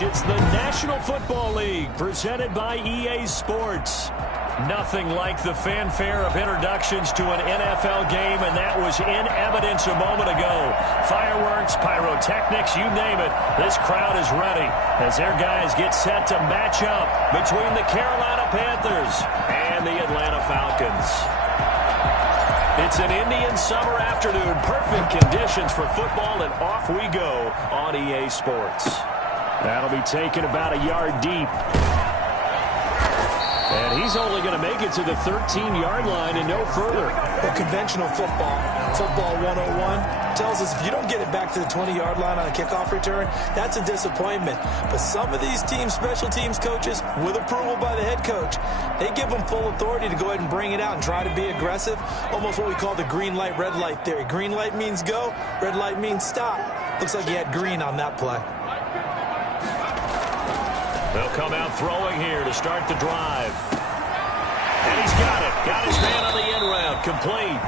It's the National Football League presented by EA Sports. Nothing like the fanfare of introductions to an NFL game, and that was in evidence a moment ago. Fireworks, pyrotechnics, you name it. This crowd is ready as their guys get set to match up between the Carolina Panthers and the Atlanta Falcons. It's an Indian summer afternoon. Perfect conditions for football, and off we go on EA Sports. That'll be taken about a yard deep. And he's only going to make it to the 13-yard line and no further. Well, conventional football 101, tells us if you don't get it back to the 20-yard line on a kickoff return, that's a disappointment. But some of these teams, special teams coaches, with approval by the head coach, they give them full authority to go ahead and bring it out and try to be aggressive. Almost what we call the green light, red light theory. Green light means go, red light means stop. Looks like he had green on that play. They'll come out throwing here to start the drive. And he's got it. Got his man on the end round. Complete.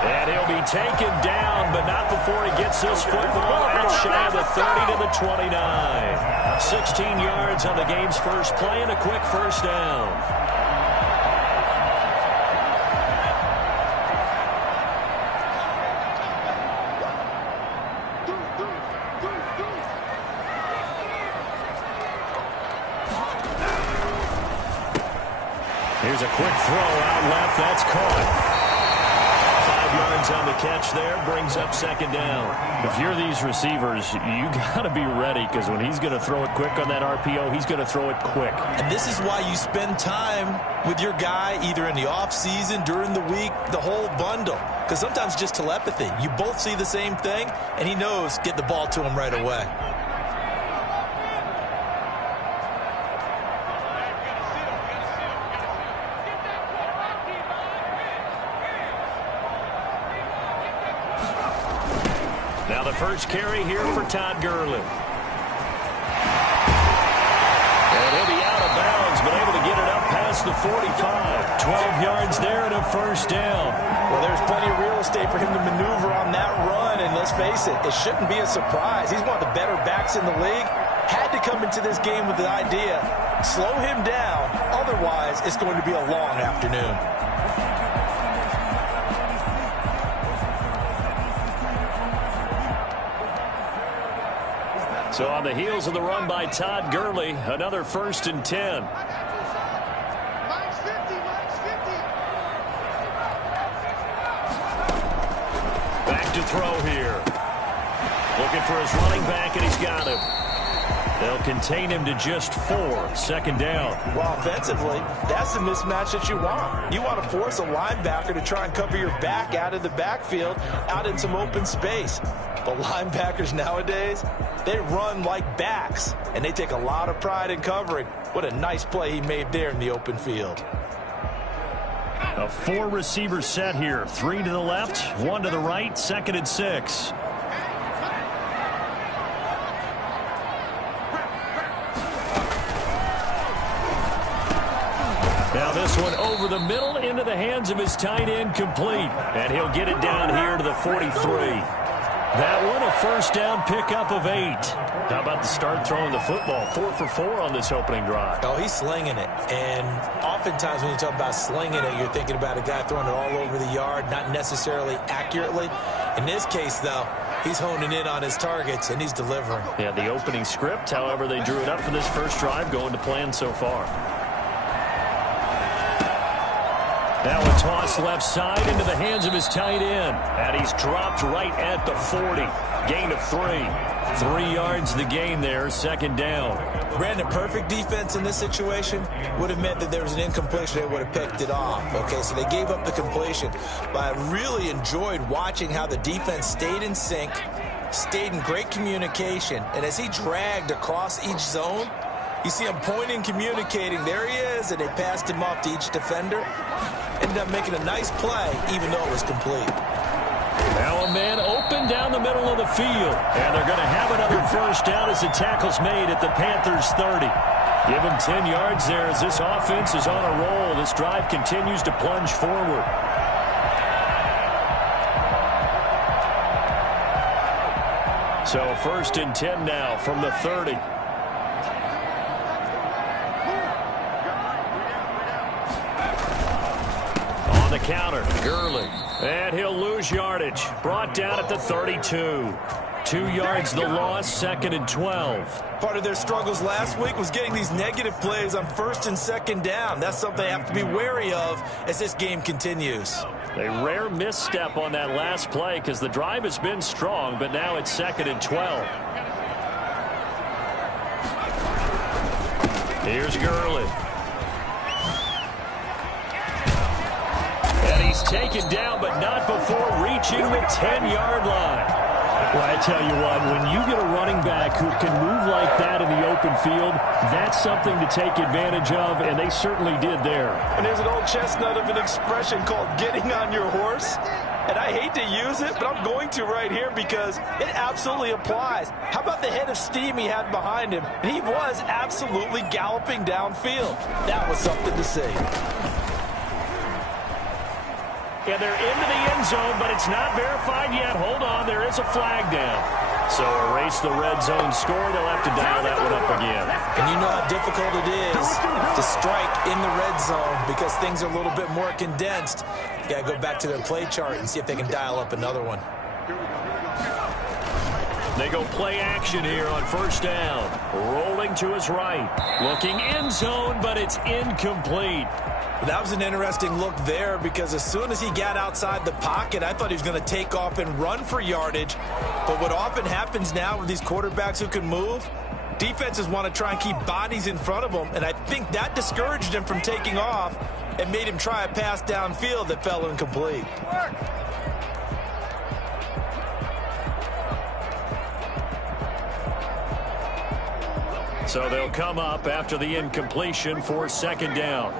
And he'll be taken down, but not before he gets this football out shy of the 30 to the 29. 16 yards on the game's first play and a quick first down. Here's a quick throw out left. That's caught. 5 yards on the catch there. Brings up second down. If you're these receivers, you got to be ready because when he's going to throw it quick on that RPO, he's going to throw it quick. And this is why you spend time with your guy either in the offseason, during the week, the whole bundle. Because sometimes just telepathy. You both see the same thing, and he knows get the ball to him right away. Now the first carry here for Todd Gurley. And he'll be out of bounds, but able to get it up past the 45. 12 yards there and a first down. Well, there's plenty of real estate for him to maneuver on that run, and let's face it, it shouldn't be a surprise. He's one of the better backs in the league. Had to come into this game with the idea, slow him down, otherwise it's going to be a long afternoon. So on the heels of the run by Todd Gurley, another 1st and 10. Back to throw here. Looking for his running back, and he's got him. They'll contain him to just 4. Second down. Well, offensively, that's the mismatch that you want. You want to force a linebacker to try and cover your back out of the backfield, out in some open space. But linebackers nowadays, they run like backs, and they take a lot of pride in covering. What a nice play he made there in the open field. A 4-receiver set here. 3 to the left, 1 to the right, 2nd and 6. Now this one over the middle into the hands of his tight end, complete. And he'll get it down here to the 43. That one a first down pickup of 8. How about the start throwing the football? 4 for 4 on this opening drive. Oh, he's slinging it. And oftentimes when you talk about slinging it, you're thinking about a guy throwing it all over the yard, not necessarily accurately. In this case, though, he's honing in on his targets, and he's delivering. Yeah, the opening script, however they drew it up for this first drive, going to plan so far. Now a toss left side into the hands of his tight end. And he's dropped right at the 40. Gain of 3. 3 yards the gain there, second down. Brandon, perfect defense in this situation would have meant that there was an incompletion. They would have picked it off. Okay, so they gave up the completion. But I really enjoyed watching how the defense stayed in sync, stayed in great communication. And as he dragged across each zone, you see him pointing, communicating. There he is, and they passed him off to each defender. Ended up making a nice play, even though it was complete. Now a man open down the middle of the field. And they're going to have another first down as the tackle's made at the Panthers' 30. Give him 10 yards there as this offense is on a roll. This drive continues to plunge forward. So 1st and 10 now from the 30. counter. Gurley. And he'll lose yardage. Brought down at the 32. 2 yards the loss, 2nd and 12. Part of their struggles last week was getting these negative plays on 1st and 2nd down. That's something they have to be wary of as this game continues. A rare misstep on that last play because the drive has been strong, but now it's 2nd and 12. Here's Gurley. And he's taken down, but not before reaching the 10-yard line. Well, I tell you what, when you get a running back who can move like that in the open field, that's something to take advantage of, and they certainly did there. And there's an old chestnut of an expression called getting on your horse. And I hate to use it, but I'm going to right here because it absolutely applies. How about the head of steam he had behind him? And he was absolutely galloping downfield. That was something to see. Yeah, they're into the end zone, but it's not verified yet. Hold on, there is a flag down. So erase the red zone score. They'll have to dial that one up again. And you know how difficult it is to strike in the red zone because things are a little bit more condensed. You got to go back to their play chart and see if they can dial up another one. They go play action here on 1st down. Rolling to his right. Looking end zone, but it's incomplete. That was an interesting look there because as soon as he got outside the pocket, I thought he was going to take off and run for yardage. But what often happens now with these quarterbacks who can move, defenses want to try and keep bodies in front of them, and I think that discouraged him from taking off and made him try a pass downfield that fell incomplete. So they'll come up after the incompletion for 2nd down.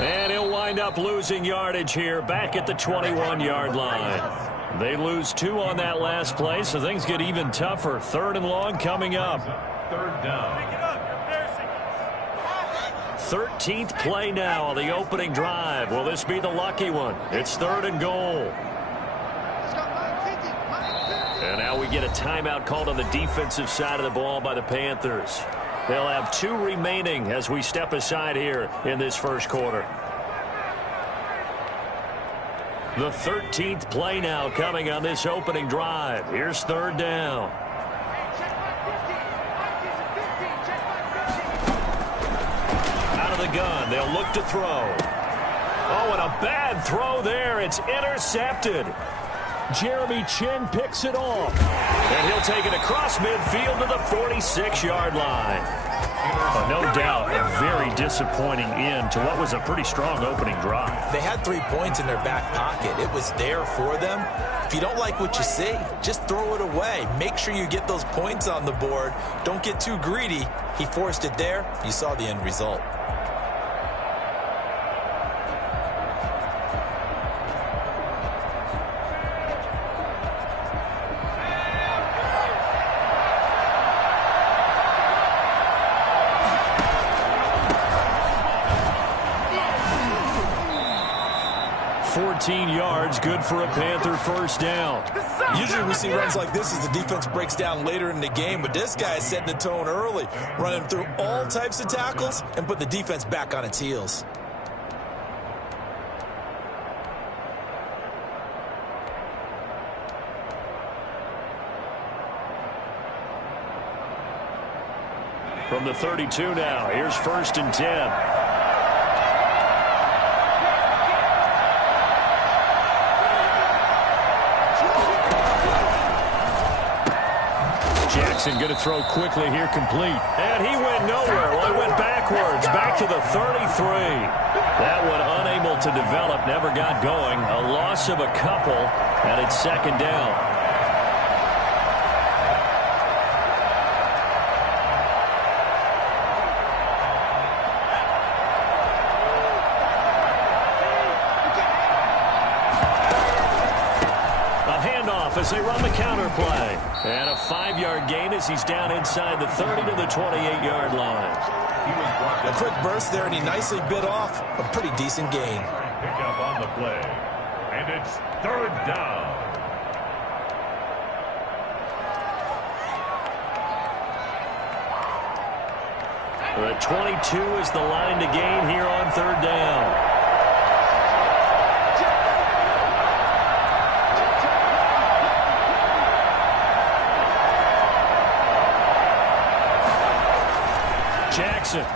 And he'll wind up losing yardage here back at the 21-yard line. They lose 2 on that last play, so things get even tougher. 3rd and long coming up. 3rd down. 13th play now on the opening drive. Will this be the lucky one? It's 3rd and goal. And now we get a timeout called on the defensive side of the ball by the Panthers. They'll have 2 remaining as we step aside here in this first quarter. The 13th play now coming on this opening drive. Here's 3rd down. Out of the gun, they'll look to throw. Oh, and a bad throw there. It's intercepted. Jeremy Chin picks it off. And he'll take it across midfield to the 46-yard line. No doubt a very disappointing end to what was a pretty strong opening drive. They had 3 points in their back pocket. It was there for them. If you don't like what you see, just throw it away. Make sure you get those points on the board. Don't get too greedy. He forced it there. You saw the end result. Yards, good for a Panther 1st down. Usually we see runs like this as the defense breaks down later in the game, but this guy is setting the tone early, running through all types of tackles and put the defense back on its heels. From the 32 now, here's 1st and 10. Jackson going to throw quickly here, complete. And he went nowhere. Well, he went backwards, back to the 33. That one unable to develop, never got going. A loss of a couple, and it's 2nd down. As they run the counter play. And a 5-yard gain as he's down inside the 30 to the 28-yard line. A quick burst there, and he nicely bit off a pretty decent gain. Pick up on the play. And it's 3rd down. The 22 is the line to gain here on third down. Jackson.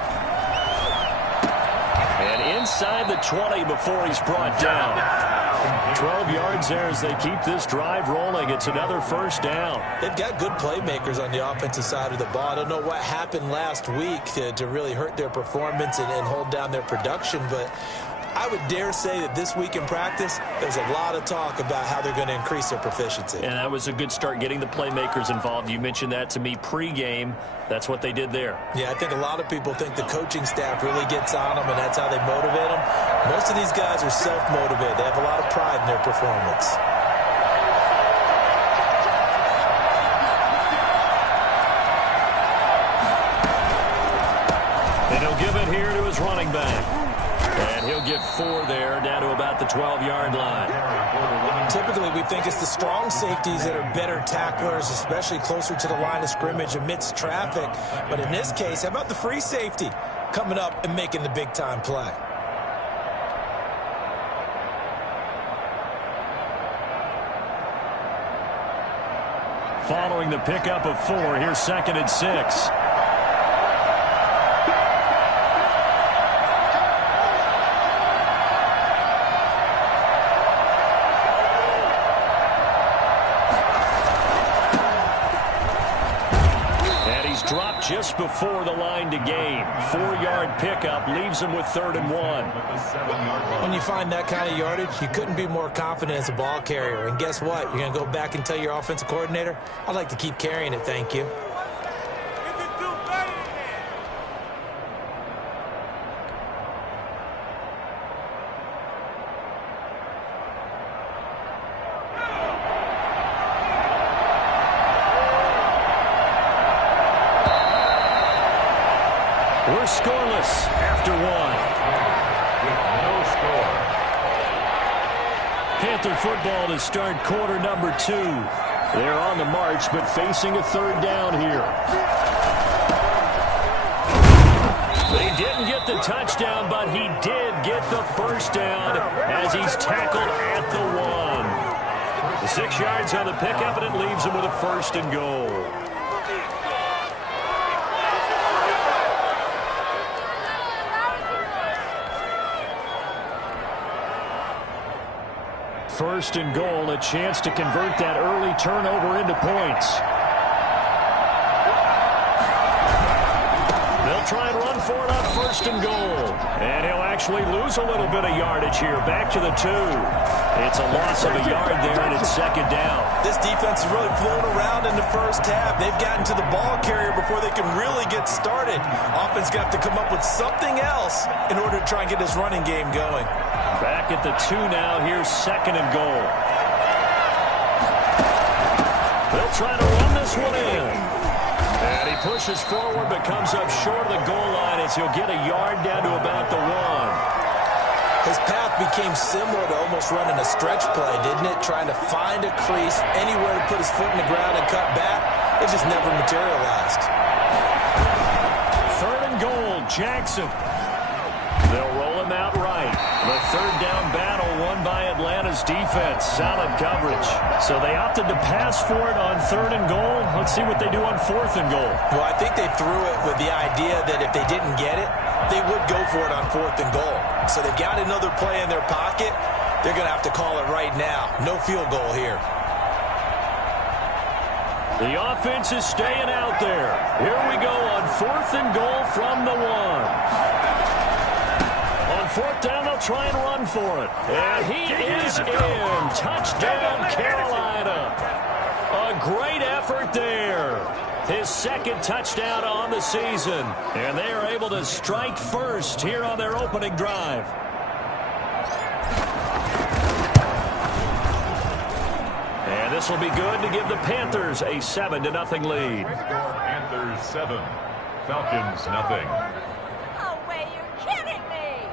And inside the 20 before he's brought down. 12 yards there as they keep this drive rolling. It's another first down. They've got good playmakers on the offensive side of the ball. I don't know what happened last week to really hurt their performance and hold down their production, but I would dare say that this week in practice, there's a lot of talk about how they're going to increase their proficiency. And that was a good start getting the playmakers involved. You mentioned that to me pregame. That's what they did there. Yeah, I think a lot of people think the coaching staff really gets on them, and that's how they motivate them. Most of these guys are self-motivated. They have a lot of pride in their performance. And he'll give it here to his running back. And he'll get 4 there, down to about the 12-yard line. Typically, we think it's the strong safeties that are better tacklers, especially closer to the line of scrimmage amidst traffic. But in this case, how about the free safety coming up and making the big-time play? Following the pickup of 4, here's 2nd and 6. Dropped just before the line to gain. 4-yard pickup leaves him with 3rd and 1. When you find that kind of yardage, you couldn't be more confident as a ball carrier. And guess what? You're going to go back and tell your offensive coordinator, I'd like to keep carrying it, thank you. We're scoreless after 1. With no score. Panther football to start quarter number 2. They're on the march, but facing a 3rd down here. They didn't get the touchdown, but he did get the first down as he's tackled at the 1. The 6 yards on the pickup, and it leaves him with a 1st and goal. First and goal, a chance to convert that early turnover into points. They'll try and run for it on 1st and goal. And he'll actually lose a little bit of yardage here. Back to the 2. It's a loss of a yard there, and it's 2nd down. This defense has really flown around in the first half. They've gotten to the ball carrier before they can really get started. Offense going to have to come up with something else in order to try and get his running game going. Back at the 2 now. Here's 2nd and goal. They'll try to run this one in. And he pushes forward but comes up short of the goal line as he'll get a yard down to about the 1. His path became similar to almost running a stretch play, didn't it? Trying to find a crease, anywhere to put his foot in the ground and cut back. It just never materialized. 3rd and goal, Jackson. They'll roll him out right. The 3rd down battle won by Atlanta's defense. Solid coverage. So they opted to pass for it on 3rd and goal. Let's see what they do on 4th and goal. Well, I think they threw it with the idea that if they didn't get it, they would go for it on 4th and goal. So they've got another play in their pocket. They're going to have to call it right now. No field goal here. The offense is staying out there. Here we go on 4th and goal from the 1. On 4th down, they'll try and run for it. And he is in. Touchdown, Carolina. A great effort there. His 2nd touchdown on the season. And they are able to strike first here on their opening drive. And this will be good to give the Panthers a 7-0 lead. Panthers 7, Falcons nothing. No way, you're kidding me!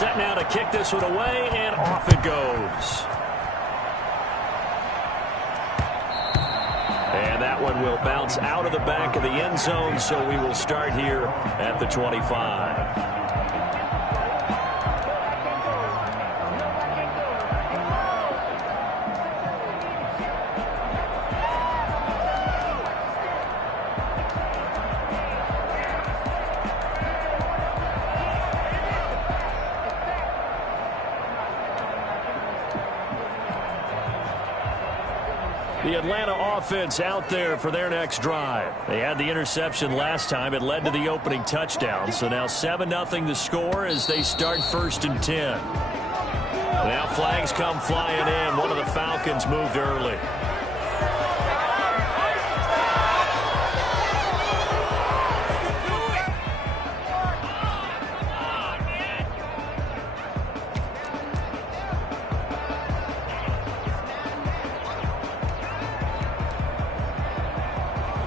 Set now to kick this one away, and off it goes. And that one will bounce out of the back of the end zone, so we will start here at the 25. The Atlanta offense out there for their next drive. They had the interception last time. It led to the opening touchdown. So now 7-0 the score as they start 1st and 10. Now flags come flying in. One of the Falcons moved early.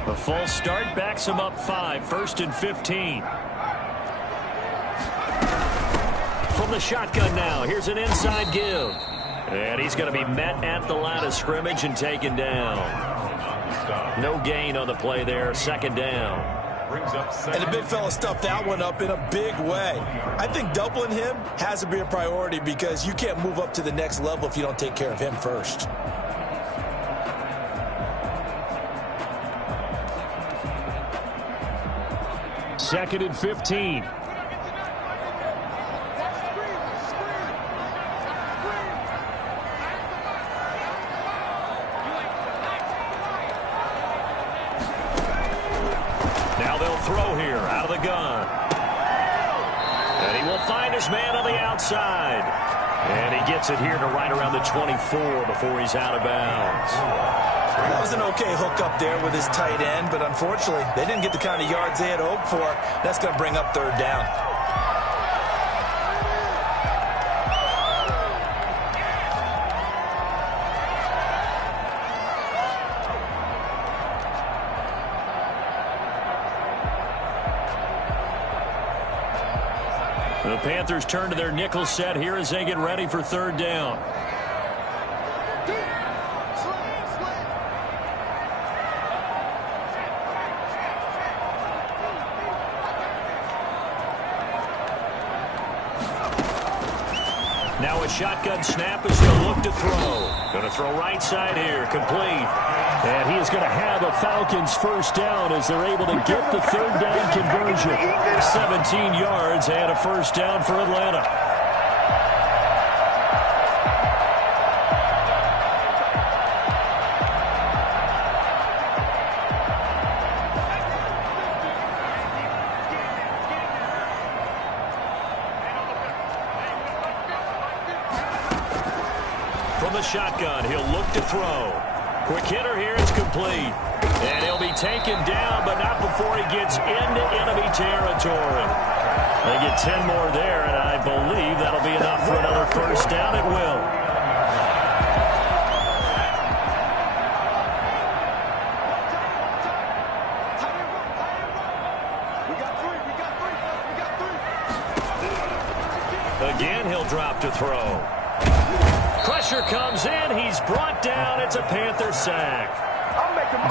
A false start backs him up 5, 1st and 15. From the shotgun now, here's an inside give. And he's going to be met at the line of scrimmage and taken down. No gain on the play there, 2nd down. And the big fella stuffed that one up in a big way. I think doubling him has to be a priority because you can't move up to the next level if you don't take care of him first. Second and 15. Now they'll throw here out of the gun. And he will find his man on the outside. And he gets it here to right around the 24 before he's out of bounds. That was an okay hook up there with his tight end, but unfortunately, they didn't get the kind of yards they had hoped for. That's going to bring up 3rd down. The Panthers turn to their nickel set here as they get ready for 3rd down. Now a shotgun snap as he'll look to throw. Going to throw right side here, complete. And he is going to have a Falcons 1st down as they're able to get the 3rd down conversion. 17 yards and a 1st down for Atlanta. From the shotgun, he'll look to throw. Quick hitter here, it's complete. And he'll be taken down, but not before he gets into enemy territory. They get 10 more there, and I believe that'll be enough for another 1st down. It will. Again, he'll drop to throw. Pressure comes in. He's brought down. It's a Panther sack.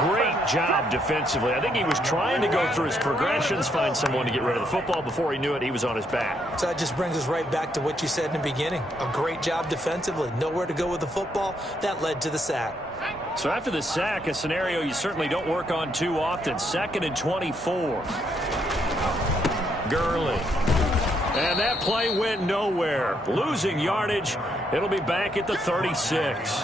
Great job defensively. I think he was trying to go through his progressions, find someone to get rid of the football. Before he knew it, he was on his back. So that just brings us right back to what you said in the beginning. A great job defensively. Nowhere to go with the football. That led to the sack. So after the sack, a scenario you certainly don't work on too often. 2nd and 24. Gurley. And that play went nowhere. Losing yardage. It'll be back at the 36.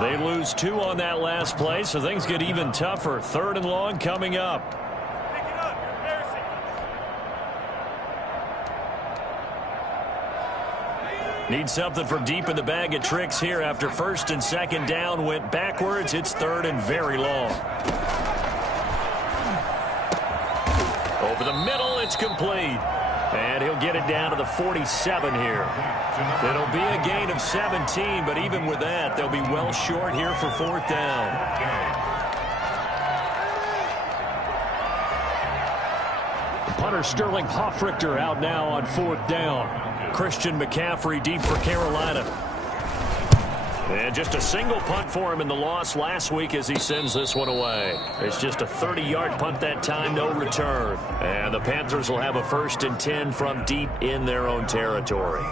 They lose 2 on that last play, so things get even tougher. 3rd and long coming up. Need something from deep in the bag of tricks here after 1st and 2nd down went backwards. It's 3rd and very long. Over the middle, it's complete. And he'll get it down to the 47 here. It'll be a gain of 17, but even with that, they'll be well short here for 4th down. Punter Sterling Hoffrichter out now on 4th down. Christian McCaffrey deep for Carolina. And just a single punt for him in the loss last week as he sends this one away. It's just a 30-yard punt that time, no return. And the Panthers will have a 1st and 10 from deep in their own territory.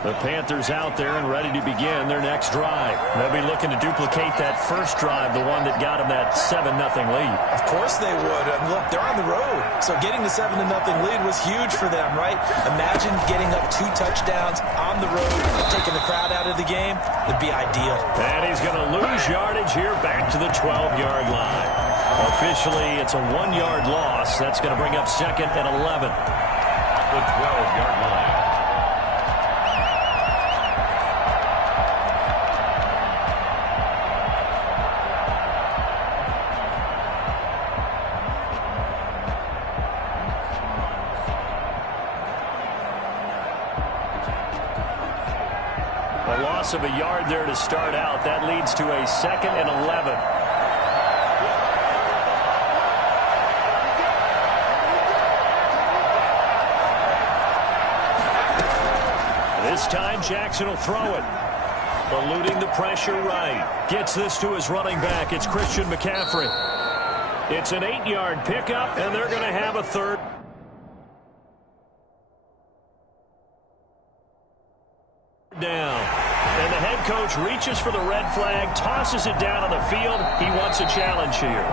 The Panthers out there and ready to begin their next drive. They'll be looking to duplicate that first drive, the one that got them that 7-0 lead. Of course they would. And look, they're on the road. So getting the 7-0 lead was huge for them, right? Imagine getting up 2 touchdowns on the road, taking the crowd out of the game. It'd be ideal. And he's going to lose yardage here back to the 12-yard line. Officially, it's a 1-yard loss. That's going to bring up 2nd and 11. The 12-yard line. A loss of a yard there to start out. That leads to a 2nd and 11. This time Jackson will throw it. Eluding the pressure right. Gets this to his running back. It's Christian McCaffrey. It's an 8-yard pickup, and they're going to have a 3rd down. And the head coach reaches for the red flag, tosses it down on the field. He wants a challenge here.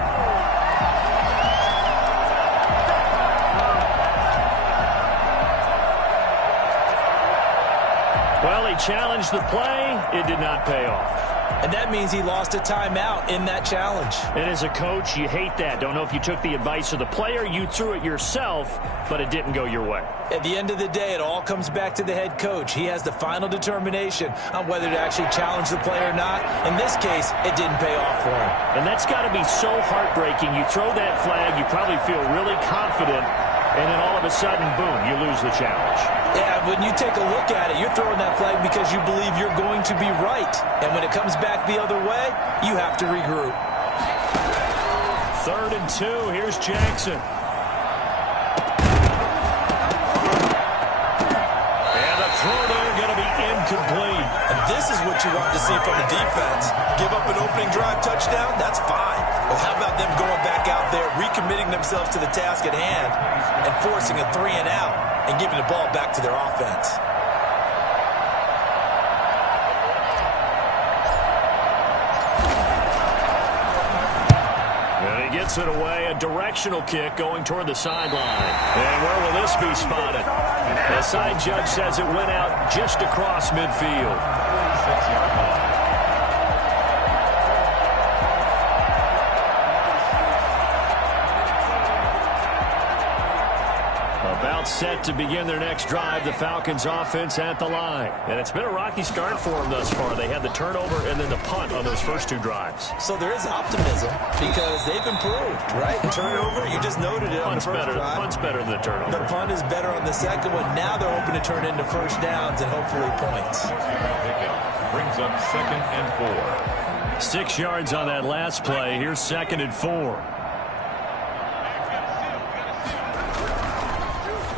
Well, he challenged the play. It did not pay off. And that means he lost a timeout in that challenge. And as a coach, you hate that. Don't know if you took the advice of the player, you threw it yourself, but it didn't go your way. At the end of the day, it all comes back to the head coach. He has the final determination on whether to actually challenge the play or not. In this case, it didn't pay off for him. And that's got to be so heartbreaking. You throw that flag, you probably feel really confident, and then all of a sudden, boom, you lose the challenge. Yeah, when you take a look at it, you're throwing that flag because you believe you're going to be right. And when it comes back the other way, you have to regroup. 3rd and 2. Here's Jackson. And the throw there going to be incomplete. And this is what you want to see from the defense. Give up an opening drive touchdown, that's fine. Well, how about them going back out there, recommitting themselves to the task at hand, and forcing a 3-and-out, and giving the ball back to their offense. And he gets it away, a directional kick going toward the sideline. And where will this be spotted? The side judge says it went out just across midfield. 6-yard line. About set to begin their next drive, the Falcons offense at the line. And it's been a rocky start for them thus far. They had the turnover and then the punt on those first 2 drives. So there is optimism because they've improved, right? Turnover, you just noted it on the first drive. Punt's better than the turnover. The punt is better on the second one. Now they're hoping to turn into first downs and hopefully points. Brings up 2nd and 4. 6 yards on that last play. Here's 2nd and 4.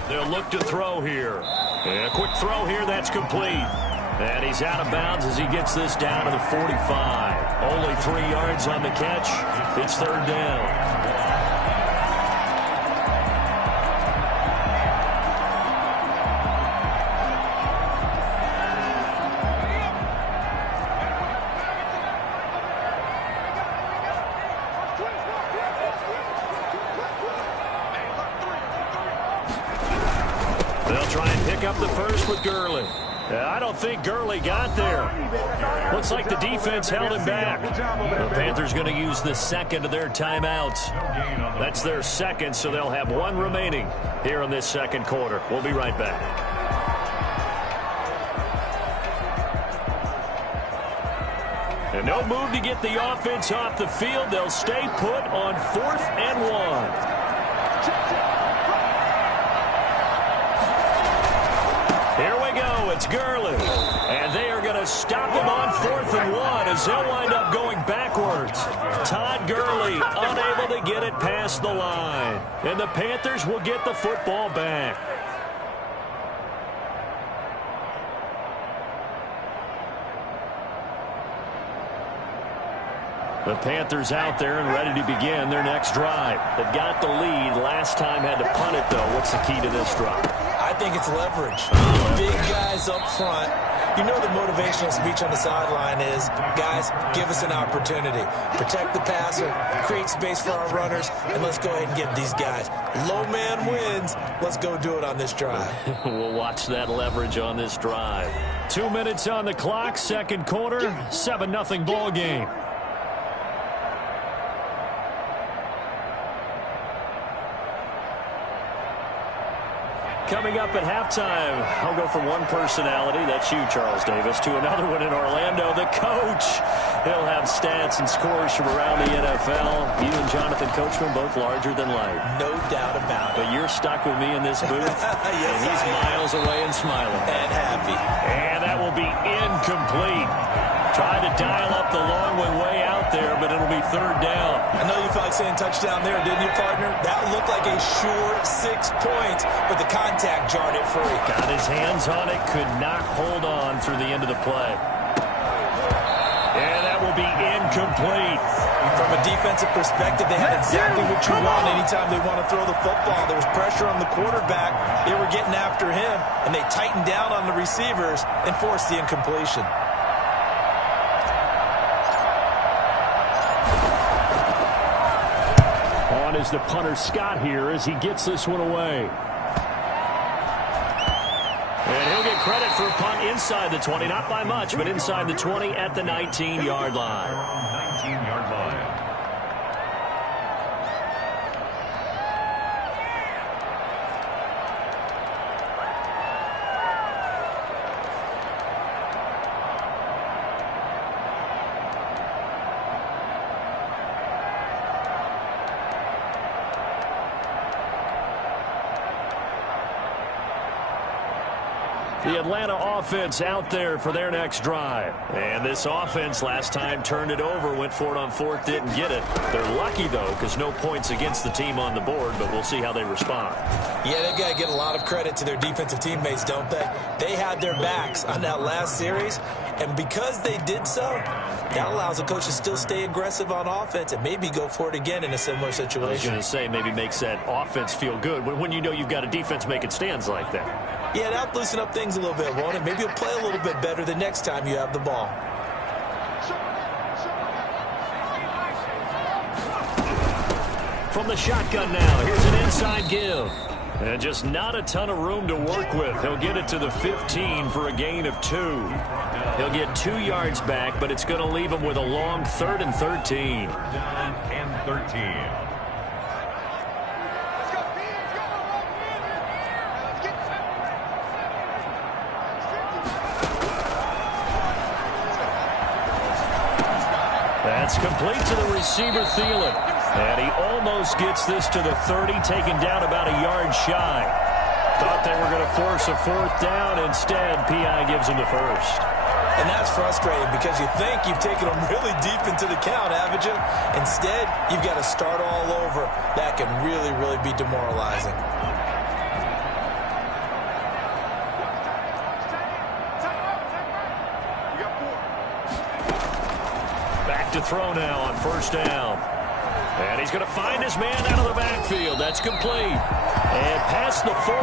They'll look to throw here. And a quick throw here, that's complete. And he's out of bounds as he gets this down to the 45. Only 3 yards on the catch. It's 3rd down. They'll try and pick up the first with Gurley. I don't think Gurley got there. Looks like the defense held him back. The Panthers going to use the 2nd of their timeouts. That's their 2nd, so they'll have 1 remaining here in this 2nd quarter. We'll be right back. And no move to get the offense off the field. They'll stay put on 4th and 1. Here we go. It's Gurley. And they are going to stop him on 4th and 1 as they'll wind up going backwards. Todd Gurley unable to get it past the line. And the Panthers will get the football back. The Panthers out there and ready to begin their next drive. They've got the lead. Last time had to punt it, though. What's the key to this drive? I think it's leverage. Big guys up front. You know the motivational speech on the sideline is, guys, give us an opportunity. Protect the passer, create space for our runners, and let's go ahead and get these guys. Low man wins. Let's go do it on this drive. We'll watch that leverage on this drive. 2 minutes on the clock, second quarter, 7-0 ball game. Coming up at halftime, I'll go from one personality, that's you, Charles Davis, to another one in Orlando, the coach. He'll have stats and scores from around the NFL. You and Jonathan Coachman, both larger than life. No doubt about it. But you're stuck with me in this booth, yes, and he's miles away and smiling. And happy. And that will be incomplete. Tried to dial up the long one way out there, but it'll be 3rd down. I know you felt like saying touchdown there, didn't you, partner? That looked like a sure 6 points, but the contact jarred it free. Got his hands on it, could not hold on through the end of the play. And that will be incomplete. From a defensive perspective, they had exactly what you want anytime they want to throw the football. There was pressure on the quarterback. They were getting after him, and they tightened down on the receivers and forced the incompletion. On is the punter Scott here as he gets this one away. And he'll get credit for a punt inside the 20, not by much, but inside the 20 at the 19-yard line. 19-yard line. The Atlanta offense out there for their next drive. And this offense last time turned it over, went for it on 4th, didn't get it. They're lucky, though, because no points against the team on the board, but we'll see how they respond. Yeah, they've got to get a lot of credit to their defensive teammates, don't they? They had their backs on that last series, and because they did so, that allows the coach to still stay aggressive on offense and maybe go for it again in a similar situation. I was going to say, maybe makes that offense feel good when you know you've got a defense making stands like that. Yeah, that'll loosen up things a little bit, won't it? Maybe you'll play a little bit better the next time you have the ball. From the shotgun now, here's an inside give. And just not a ton of room to work with. He'll get it to the 15 for a gain of 2. He'll get 2 yards back, but it's going to leave him with a long 3rd and 13. 3rd and 13. That's complete to the receiver, Thielen. And he almost gets this to the 30, taken down about a yard shy. Thought they were going to force a 4th down. Instead, P.I. gives him the 1st. And that's frustrating because you think you've taken them really deep into the count, haven't you? Instead, you've got to start all over. That can really, really be demoralizing. Back to throw now on 1st down. And he's going to find his man out of the backfield. That's complete. And past the 40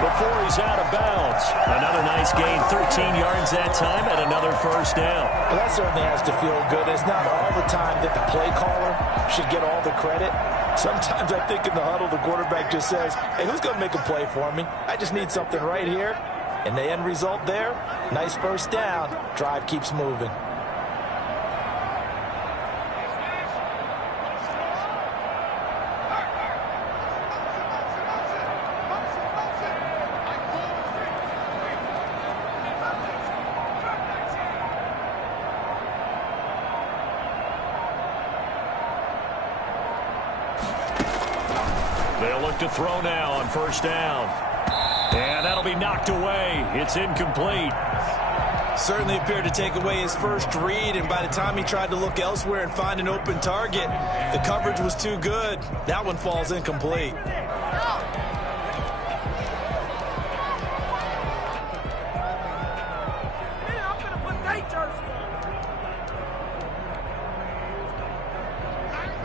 before he's out of bounds. Another nice gain, 13 yards that time, and another 1st down. Well, that certainly has to feel good. It's not all the time that the play caller should get all the credit. Sometimes I think in the huddle, the quarterback just says, hey, who's going to make a play for me? I just need something right here. And the end result there, nice 1st down. Drive keeps moving. They'll look to throw now on first down. And that'll be knocked away. It's incomplete. Certainly appeared to take away his first read, and by the time he tried to look elsewhere and find an open target, the coverage was too good. That one falls incomplete.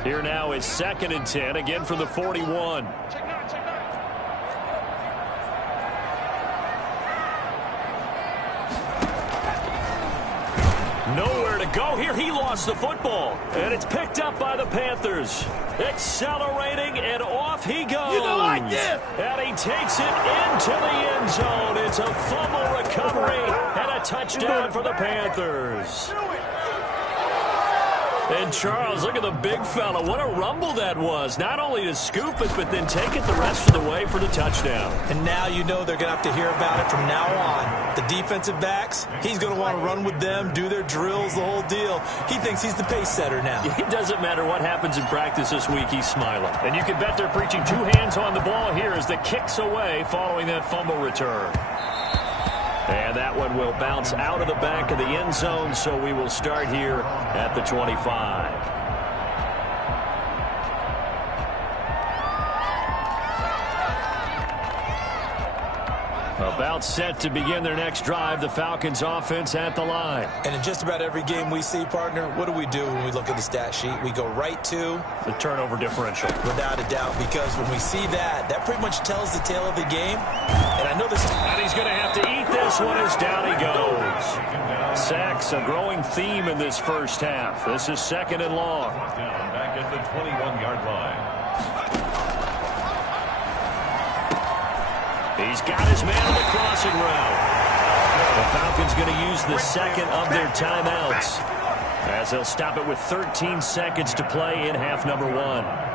Here now is 2nd and 10, again from the 41. Nowhere to go here. He lost the football. And it's picked up by the Panthers. Accelerating, and off he goes. You don't like this. And he takes it into the end zone. It's a fumble recovery and a touchdown for the Panthers. And Charles, look at the big fella. What a rumble that was. Not only to scoop it, but then take it the rest of the way for the touchdown. And now you know they're going to have to hear about it from now on. The defensive backs, he's going to want to run with them, do their drills, the whole deal. He thinks he's the pace setter now. It doesn't matter what happens in practice this week, he's smiling. And you can bet they're preaching 2 hands on the ball here as the kick's away following that fumble return. And that one will bounce out of the back of the end zone, so we will start here at the 25. About set to begin their next drive, the Falcons offense at the line. And in just about every game we see, partner, what do we do when we look at the stat sheet? We go right to the turnover differential. Without a doubt, because when we see that, that pretty much tells the tale of the game. And I know this. And he's going to have to eat this one as down he goes. Sacks, a growing theme in this first half. This is 2nd and long. Back at the 21-yard line. He's got his man on the crossing route. The Falcons going to use the second of their timeouts as they'll stop it with 13 seconds to play in half number 1.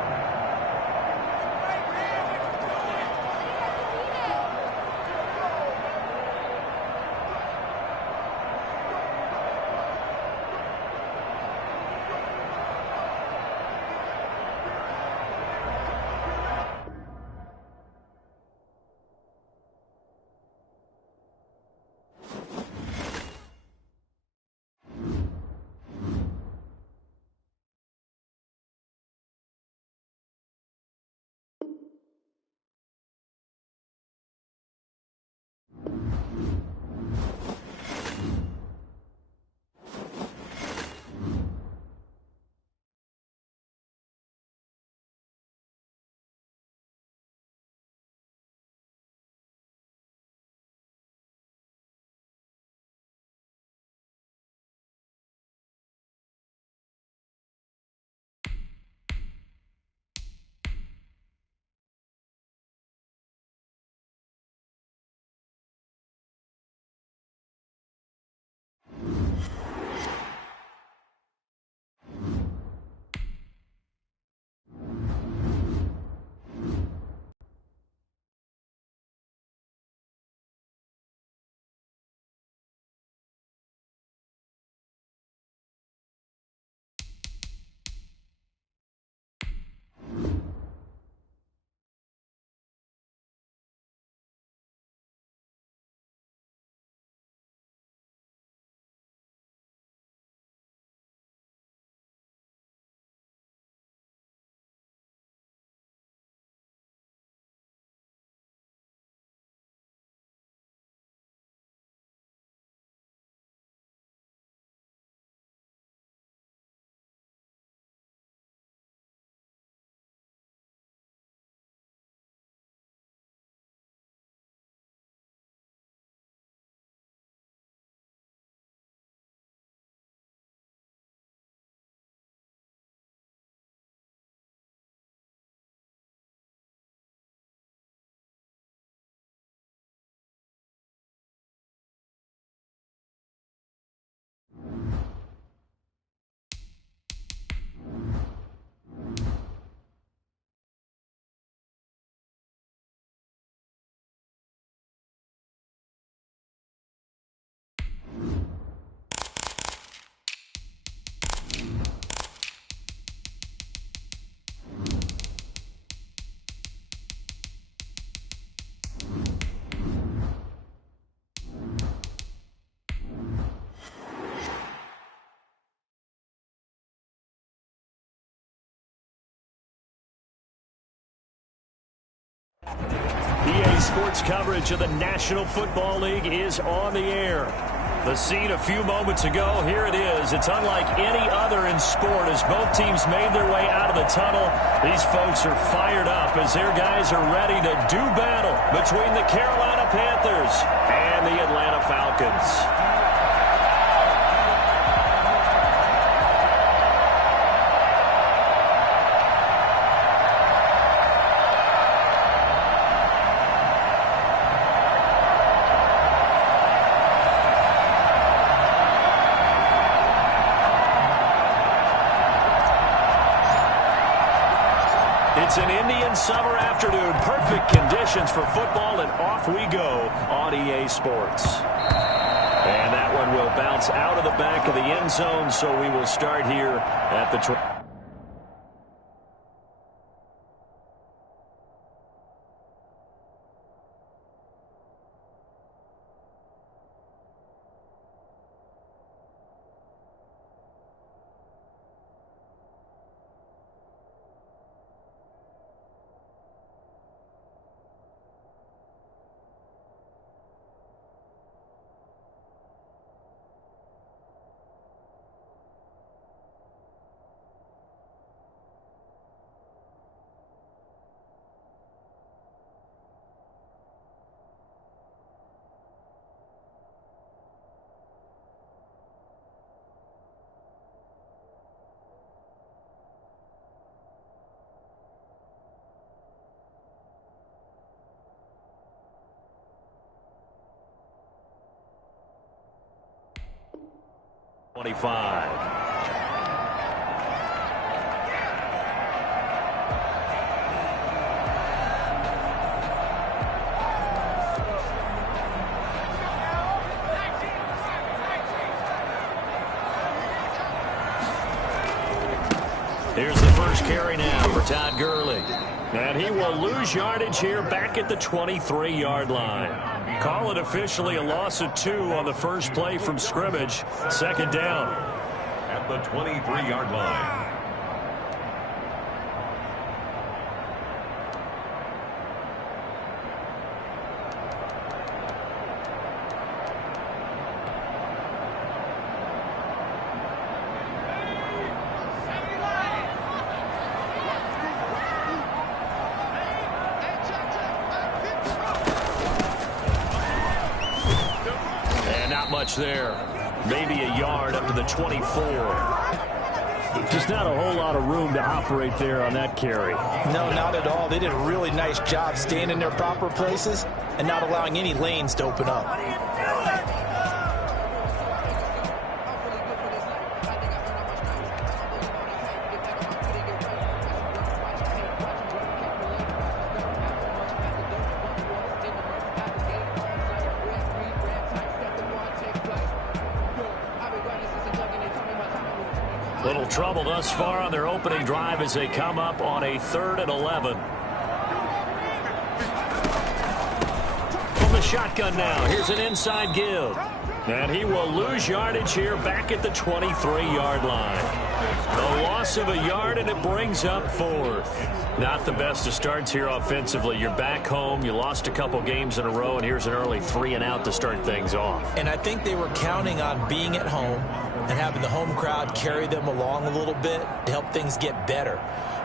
EA Sports coverage of the National Football League is on the air. The scene a few moments ago, here it is. It's unlike any other in sport as both teams made their way out of the tunnel. These folks are fired up as their guys are ready to do battle between the Carolina Panthers and the Atlanta Falcons. It's an Indian summer afternoon. Perfect conditions for football, and off we go on EA Sports. And that one will bounce out of the back of the end zone, so we will start here at the 20. Here's the first carry now for Todd Gurley. And he will lose yardage here back at the 23-yard line. Call it officially a loss of 2 on the first play from scrimmage. Second down. At the 23-yard line. There, maybe a yard up to the 24. Just not a whole lot of room to operate there on that carry. No, not at all. They did a really nice job staying in their proper places and not allowing any lanes to open up. Little trouble thus far on their opening drive as they come up on a 3rd and 11. From the shotgun now, here's an inside give. And he will lose yardage here back at the 23-yard line. A loss of a yard, and it brings up 4th. Not the best of starts here offensively. You're back home. You lost a couple games in a row, and here's an early 3-and-out to start things off. And I think they were counting on being at home and having the home crowd carry them along a little bit to help things get better.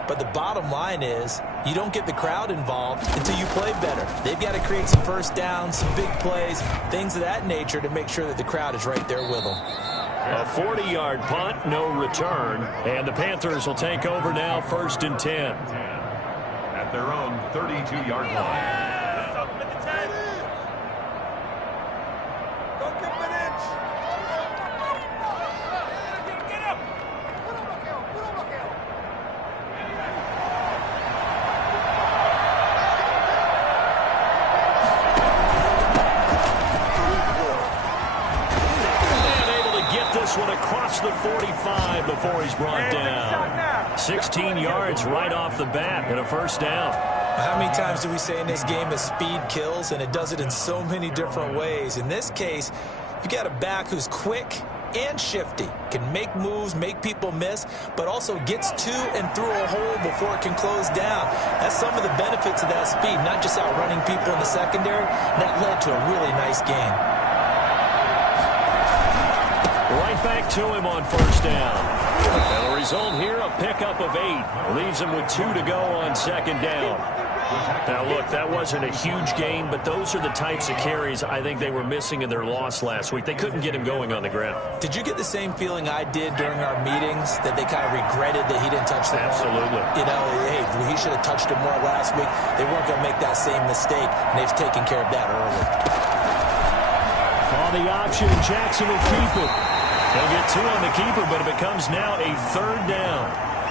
But the bottom line is you don't get the crowd involved until you play better. They've got to create some first downs, some big plays, things of that nature to make sure that the crowd is right there with them. A 40-yard punt, no return, and the Panthers will take over now 1st and 10. At their own 32-yard line. One across the 45 before he's brought down. 16 yards right off the bat and a first down. How many times do we say in this game that speed kills, and it does it in so many different ways? In this case, you got a back who's quick and shifty. Can make moves, make people miss, but also gets to and through a hole before it can close down. That's some of the benefits of that speed, not just outrunning people in the secondary. That led to a really nice game. Right back to him on first down. And the result here, a pickup of 8. Leaves him with 2 to go on second down. Now, look, that wasn't a huge gain, but those are the types of carries I think they were missing in their loss last week. They couldn't get him going on the ground. Did you get the same feeling I did during our meetings, that they kind of regretted that he didn't touch the ball? Absolutely. You know, hey, he should have touched it more last week. They weren't going to make that same mistake, and they've taken care of that early. On the option, Jackson will keep it. They'll get 2 on the keeper, but it becomes now a 3rd down.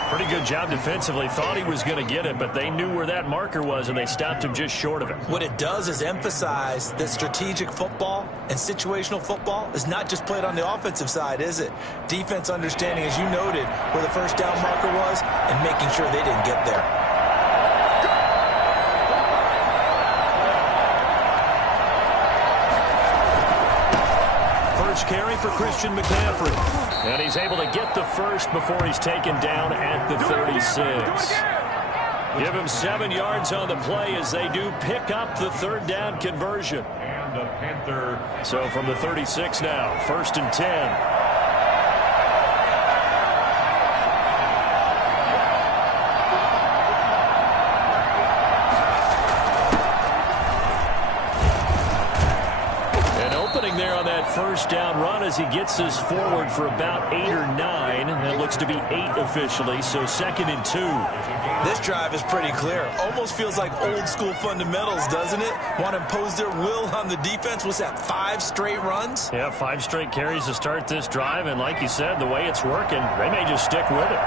Pretty good job defensively. Thought he was going to get it, but they knew where that marker was, and they stopped him just short of it. What it does is emphasize that strategic football and situational football is not just played on the offensive side, is it? Defense understanding, as you noted, where the first down marker was and making sure they didn't get there. First carry for Christian McCaffrey. And he's able to get the first before he's taken down at the 36. Give him 7 yards on the play as they do pick up the 3rd down conversion. And the Panther. So from the 36 now, 1st and 10. There on that first down run as he gets us forward for about 8 or 9. That looks to be 8 officially, so 2nd and 2. This drive is pretty clear. Almost feels like old school fundamentals, doesn't it? Want to impose their will on the defense. What's that, 5 straight runs? Yeah, 5 straight carries to start this drive, and like you said, the way it's working, they may just stick with it.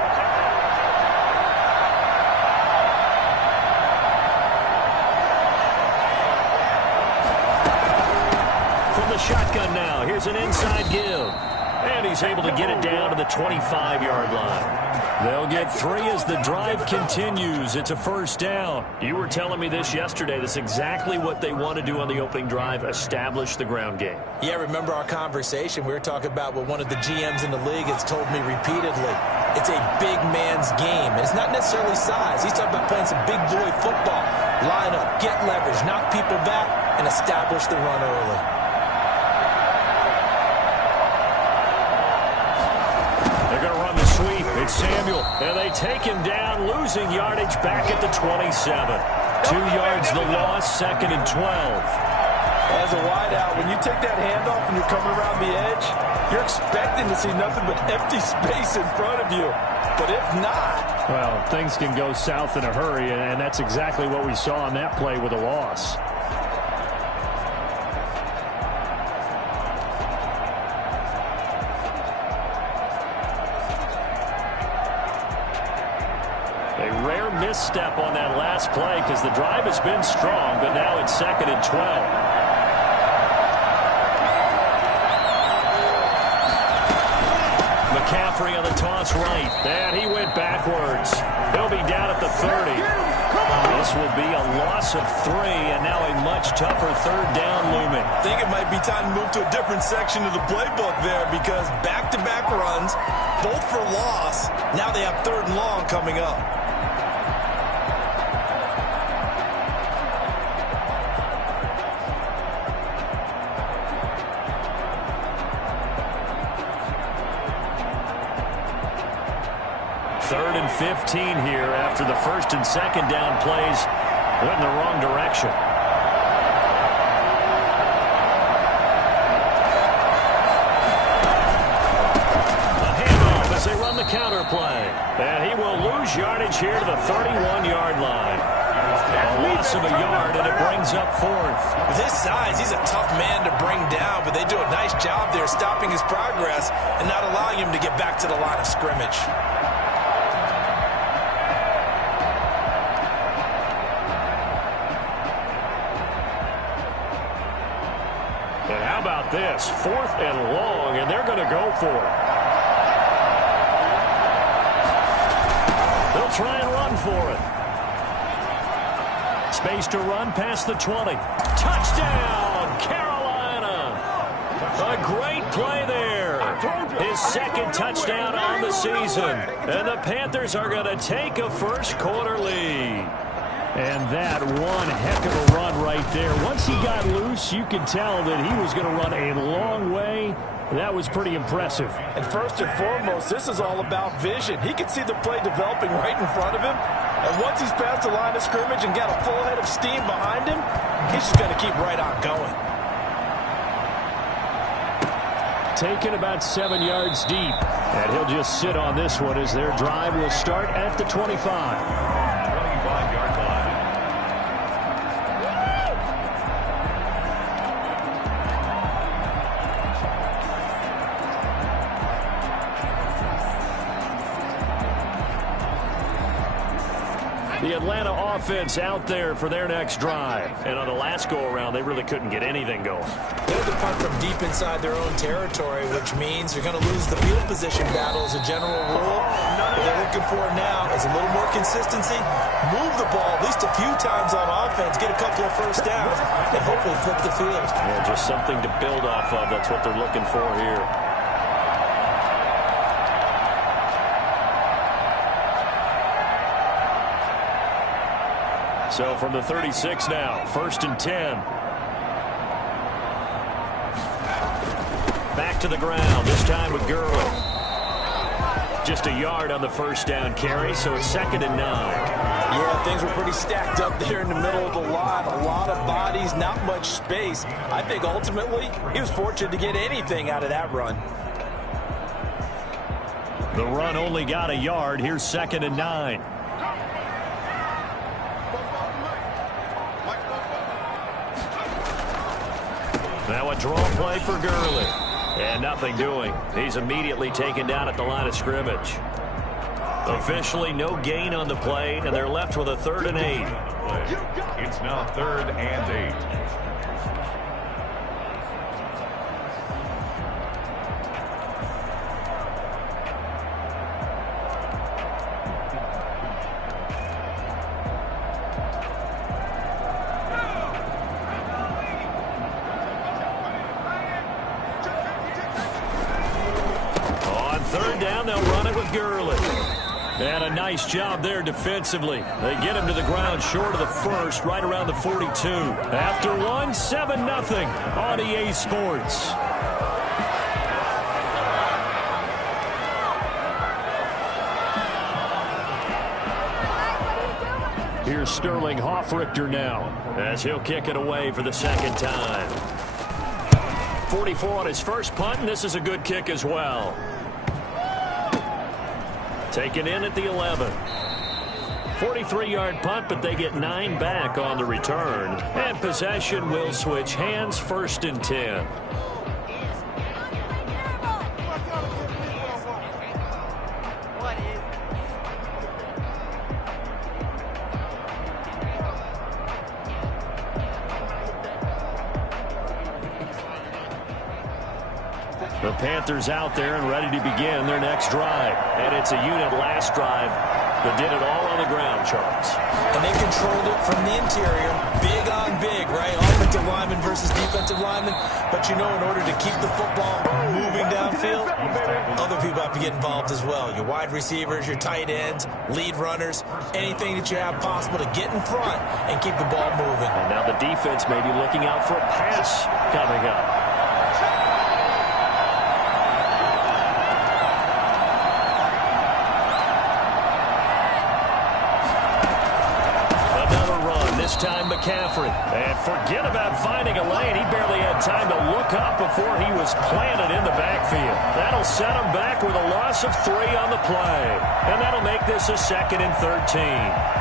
Shotgun now. Here's an inside give. And he's able to get it down to the 25-yard line. They'll get 3 as the drive continues. It's a first down. You were telling me this yesterday. That's exactly what they want to do on the opening drive, establish the ground game. Yeah, remember our conversation? We were talking about what one of the GMs in the league has told me repeatedly. It's a big man's game. And it's not necessarily size. He's talking about playing some big boy football. Line up, get leverage, knock people back, and establish the run early. It's Samuel, and they take him down, losing yardage back at the 27. 2 yards the loss, 2nd and 12. As a wideout, when you take that handoff and you're coming around the edge, you're expecting to see nothing but empty space in front of you. But if not... Well, things can go south in a hurry, and that's exactly what we saw on that play with a loss. Misstep on that last play because the drive has been strong, but now it's 2nd and 12. McCaffrey on the toss right, and he went backwards. He'll be down at the 30. This will be a loss of 3, and now a much tougher 3rd down looming. I think it might be time to move to a different section of the playbook there because back-to-back runs, both for loss. Now they have 3rd and long coming up. Third and 15 here after the 1st and 2nd down plays went in the wrong direction. A handoff as they run the counter play. And he will lose yardage here to the 31-yard line. A loss of a yard, and it brings up 4th. With his size, he's a tough man to bring down, but they do a nice job there stopping his progress and not allowing him to get back to the line of scrimmage. And how about this? 4th and long, and they're going to go for it. They'll try and run for it. Space to run past the 20. Touchdown, Carolina! A great play there. his second touchdown on the season. And the Panthers are going to take a first quarter lead. And that one heck of a run right there. Once he got loose, you could tell that he was going to run a long way. That was pretty impressive. And first and foremost, this is all about vision. He could see the play developing right in front of him. And once he's past the line of scrimmage and got a full head of steam behind him, he's just going to keep right on going. Taken about 7 yards deep. And he'll just sit on this one as their drive will start at the 25. 25-yard line. The Atlanta offense out there for their next drive. And on the last go-around, they really couldn't get anything going. They had to punt from deep inside their own territory, which means you're going to lose the field position battle as a general rule. What they're looking for now is a little more consistency. Move the ball at least a few times on offense, get a couple of first downs, and hopefully flip the field. Yeah, just something to build off of. That's what they're looking for here. So from the 36 now, 1st and 10. Back to the ground, this time with Gurley. Just a yard on the first down carry, so it's 2nd and 9. Yeah, things were pretty stacked up there in the middle of the line. A lot of bodies, not much space. I think ultimately he was fortunate to get anything out of that run. The run only got a yard. Here's 2nd and 9. Now a draw play for Gurley. And nothing doing. He's immediately taken down at the line of scrimmage. Officially no gain on the play, and they're left with a 3rd and 8. It's now 3rd and 8. And a nice job there defensively. They get him to the ground short of the first, right around the 42. After one, 7-0 on EA Sports. Here's Sterling Hoffrichter now, as he'll kick it away for the 2nd time. 44 on his first punt, and this is a good kick as well. Taken in at the 11. 43-yard punt, but they get 9 back on the return. And possession will switch hands, 1st and 10. The Panthers out there and ready to begin their next drive. And it's a unit last drive that did it all on the ground, Charles. And they controlled it from the interior. Big on big, right? Offensive lineman versus defensive lineman. But you know, in order to keep the football moving downfield, other people have to get involved as well. Your wide receivers, your tight ends, lead runners, anything that you have possible to get in front and keep the ball moving. And now the defense may be looking out for a pass coming up. Time McCaffrey, and forget about finding a lane. He barely had time to look up before he was planted in the backfield. That'll set him back with a loss of 3 on the play, and that'll make this a 2nd and 13.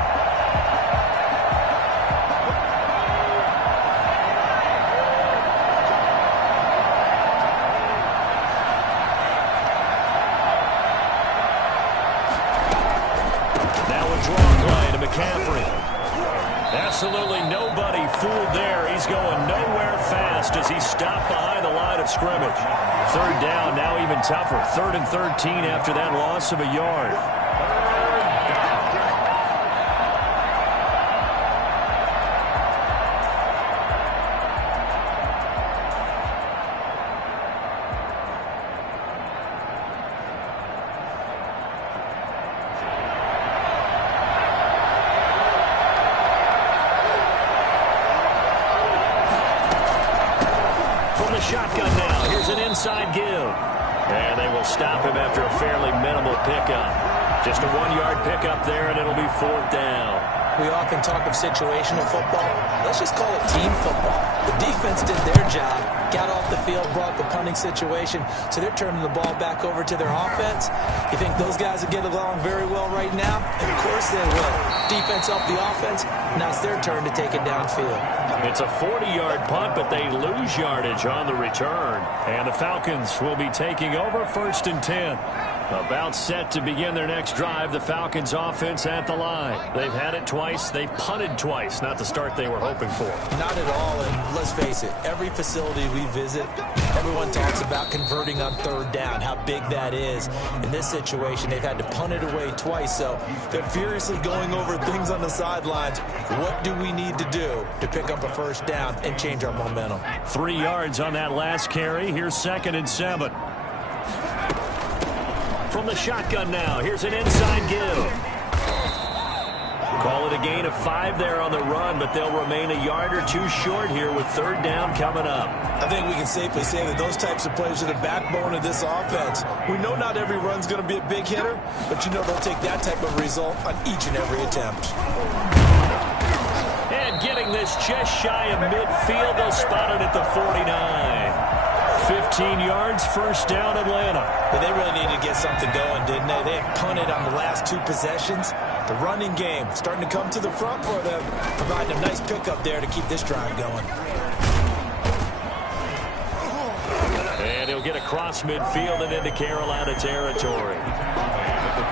Absolutely nobody fooled there. He's going nowhere fast as he stopped behind the line of scrimmage. 3rd down, now even tougher. 3rd and 13 after that loss of a yard. inside give. And they will stop him after a fairly minimal pickup. Just a 1-yard pickup there, and it'll be 4th down. We often talk of situational football. Let's just call it team football. The defense did their job, got off the field, brought the punting situation, so they're turning the ball back over to their offense. You think those guys will get along very well right now? Of course they will. Defense helped the offense. Now it's their turn to take it downfield. It's a 40-yard punt, but they lose yardage on the return. And the Falcons will be taking over 1st and 10. About set to begin their next drive, the Falcons offense at the line. They've had it twice. They've punted twice. Not the start they were hoping for. Not at all, and let's face it, every facility we visit, everyone talks about converting on 3rd down, how big that is. In this situation, they've had to punt it away twice, so they're furiously going over things on the sidelines. What do we need to do to pick up a 1st down and change our momentum? 3 yards on that last carry. Here's 2nd and 7. From the shotgun now, here's an inside give. Call it a gain of 5 there on the run, but they'll remain a yard or 2 short here with 3rd down coming up. I think we can safely say that those types of plays are the backbone of this offense. We know not every run's going to be a big hitter, but you know they'll take that type of result on each and every attempt. And getting this just shy of midfield, they'll spot it at the 49. 15 yards, 1st down, Atlanta. But they really needed to get something going, didn't they? They had punted on the last 2 possessions. The running game starting to come to the front for them, providing a nice pickup there to keep this drive going. And he'll get across midfield and into Carolina territory.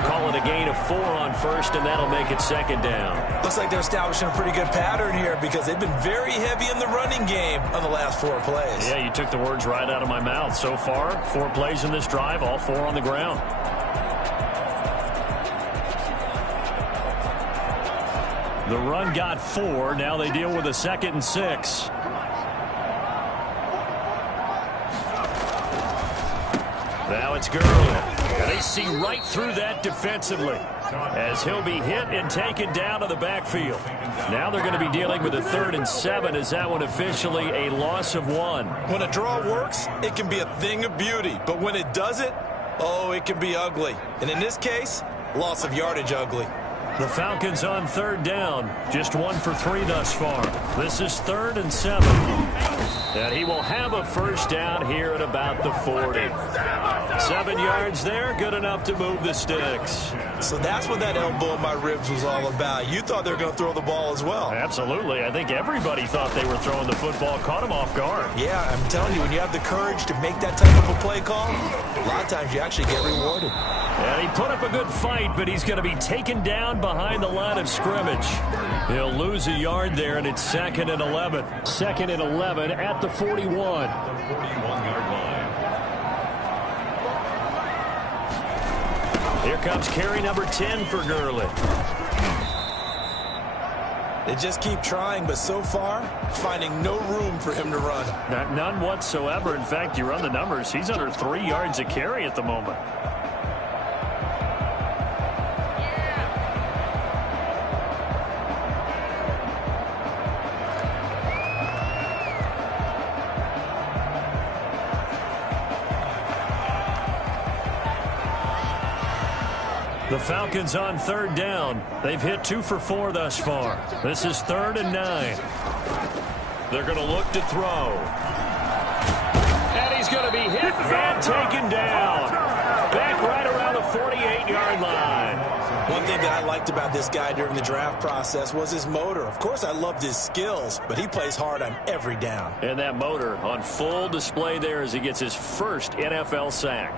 Call it a gain of 4 on 1st, and that'll make it 2nd down. Looks like they're establishing a pretty good pattern here because they've been very heavy in the running game on the last 4 plays. Yeah, you took the words right out of my mouth. So far, 4 plays in this drive, all 4 on the ground. The run got 4. Now they deal with a 2nd and 6. Now it's Gurley. And they see right through that defensively as he'll be hit and taken down to the backfield. Now they're going to be dealing with a 3rd and 7. Is that one officially a loss of 1? When a draw works, it can be a thing of beauty. But when it doesn't, oh, it can be ugly. And in this case, loss of yardage ugly. The Falcons on 3rd down. Just 1 for 3 thus far. This is 3rd and 7. And he will have a 1st down here at about the 40. 7 yards there, good enough to move the sticks. So that's what that elbow in my ribs was all about. You thought they were going to throw the ball as well. Absolutely. I think everybody thought they were throwing the football, caught him off guard. Yeah, I'm telling you, when you have the courage to make that type of a play call, a lot of times you actually get rewarded. And he put up a good fight, but he's going to be taken down behind the line of scrimmage. He'll lose a yard there, and it's 2nd and 11. 2nd and 11 at the 41. 41-yard line. Here comes carry number 10 for Gurley. They just keep trying, but so far, finding no room for him to run. None whatsoever. In fact, you run the numbers. He's under 3 yards a carry at the moment. The Falcons on 3rd down. They've hit 2 for 4 thus far. This is 3rd and 9. They're going to look to throw. And he's going to be hit and taken down. Back right around the 48-yard line. One thing that I liked about this guy during the draft process was his motor. Of course, I loved his skills, but he plays hard on every down. And that motor on full display there as he gets his first NFL sack.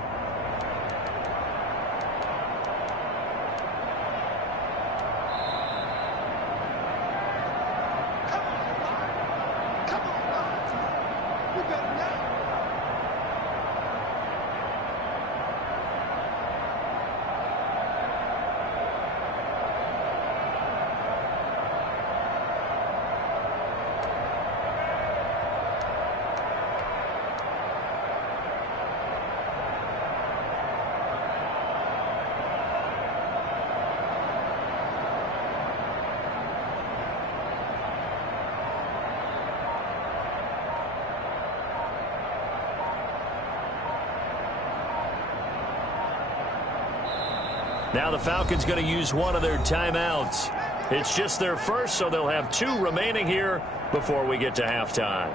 Now the Falcons going to use one of their timeouts. It's just their first, so they'll have 2 remaining here before we get to halftime.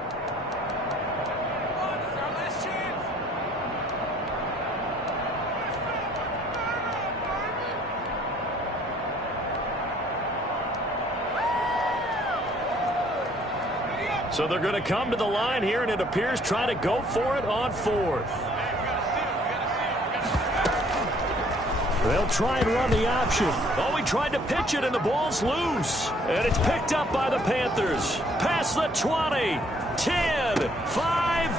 So they're going to come to the line here, and it appears trying to go for it on 4th. They'll try and run the option. Oh, he tried to pitch it, and the ball's loose. And it's picked up by the Panthers. Past the 20, 10, 5,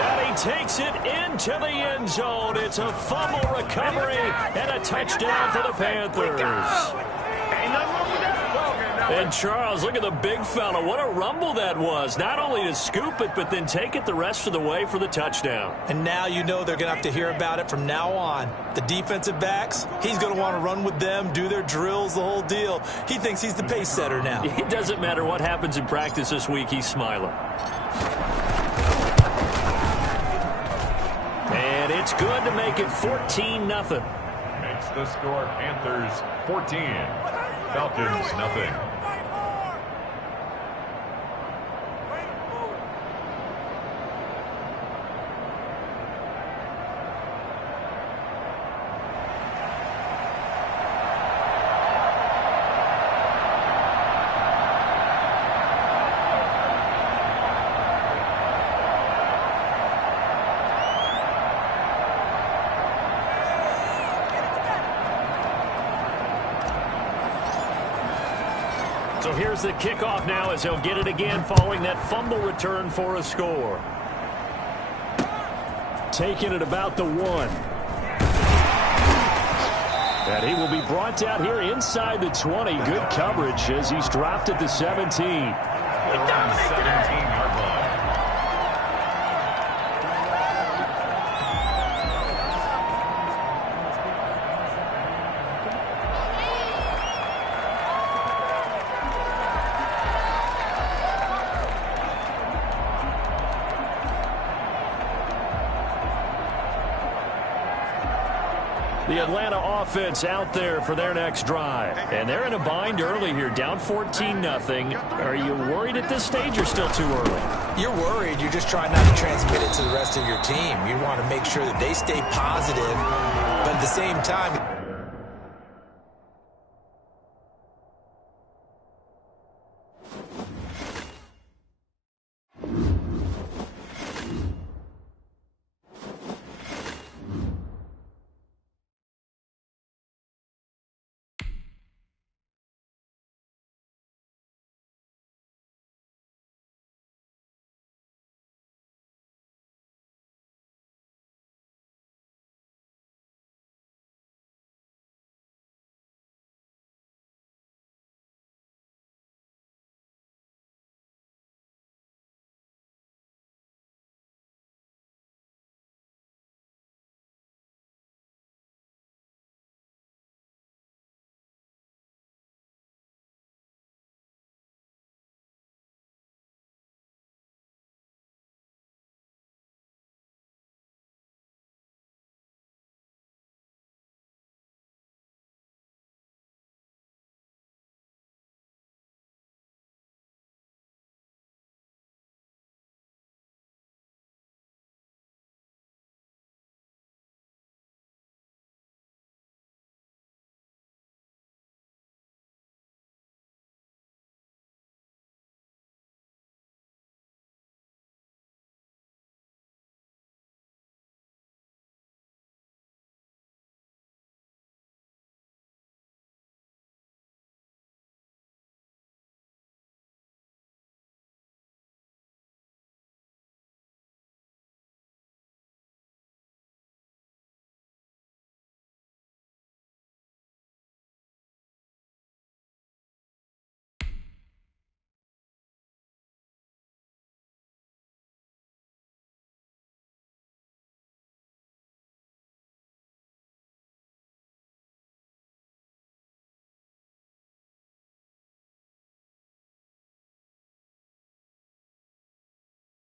and he takes it into the end zone. It's a fumble recovery and a touchdown for the Panthers. And Charles, look at the big fella. What a rumble that was. Not only to scoop it, but then take it the rest of the way for the touchdown. And now you know they're going to have to hear about it from now on. The defensive backs, he's going to want to run with them, do their drills, the whole deal. He thinks he's the pace setter now. It doesn't matter what happens in practice this week. He's smiling. And it's good to make it 14-0. Makes the score Panthers 14, Falcons nothing. So here's the kickoff now as he'll get it again following that fumble return for a score. Taking it about the 1. And he will be brought down here inside the 20. Good coverage as he's dropped at the 17. 17-yard line. The Atlanta offense out there for their next drive. And they're in a bind early here, down 14-0. Are you worried at this stage or still too early? You're worried. You're just trying not to transmit it to the rest of your team. You want to make sure that they stay positive, but at the same time,